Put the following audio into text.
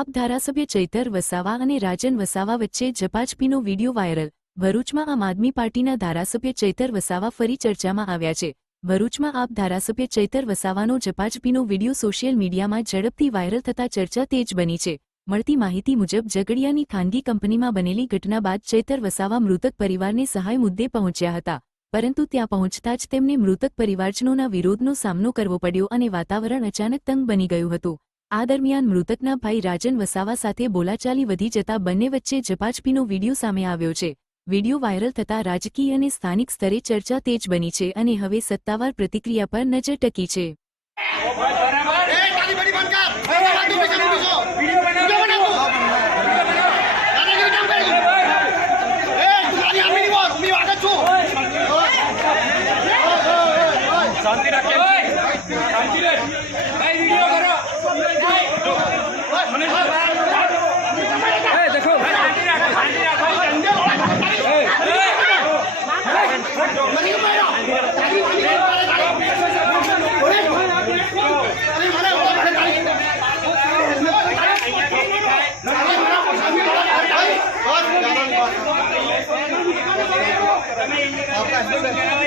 આપ ધારાસભ્ય ચૈતર વસાવા અને રાજન વસાવા વચ્ચે ઝપાઝપીનો વીડિયો વાયરલ। ભરૂચમાં આમ આદમી પાર્ટીના ધારાસભ્ય ચૈતર વસાવા ફરી ચર્ચામાં આવ્યા છે। ભરૂચમાં આપ ધારાસભ્ય ચૈતર વસાવાનો ઝપાઝપીનો વીડિયો સોશિયલ મીડિયામાં ઝડપથી વાયરલ થતા ચર્ચા તેજ બની છે। મળતી માહિતી મુજબ ઝઘડિયાની ખાનગી કંપનીમાં બનેલી ઘટના બાદ ચૈતર વસાવા મૃતક પરિવારને સહાય મુદ્દે પહોંચ્યા હતા, પરંતુ ત્યાં પહોંચતા જ તેમને મૃતક પરિવારજનોના વિરોધનો સામનો કરવો પડ્યો અને વાતાવરણ અચાનક તંગ બની ગયું હતું। આ દરમિયાન મૃતકના ભાઈ રાજન વસાવા સાથે બોલાચાલી વધી જતા બંને વચ્ચે ઝપાઝપીનો વીડિયો સામે આવ્યો છે। વીડિયો વાયરલ થતાં રાજકીય અને સ્થાનિક સ્તરે ચર્ચા તેજ બની છે અને હવે સત્તાવાર પ્રતિક્રિયા પર નજર ટકી છે। Apa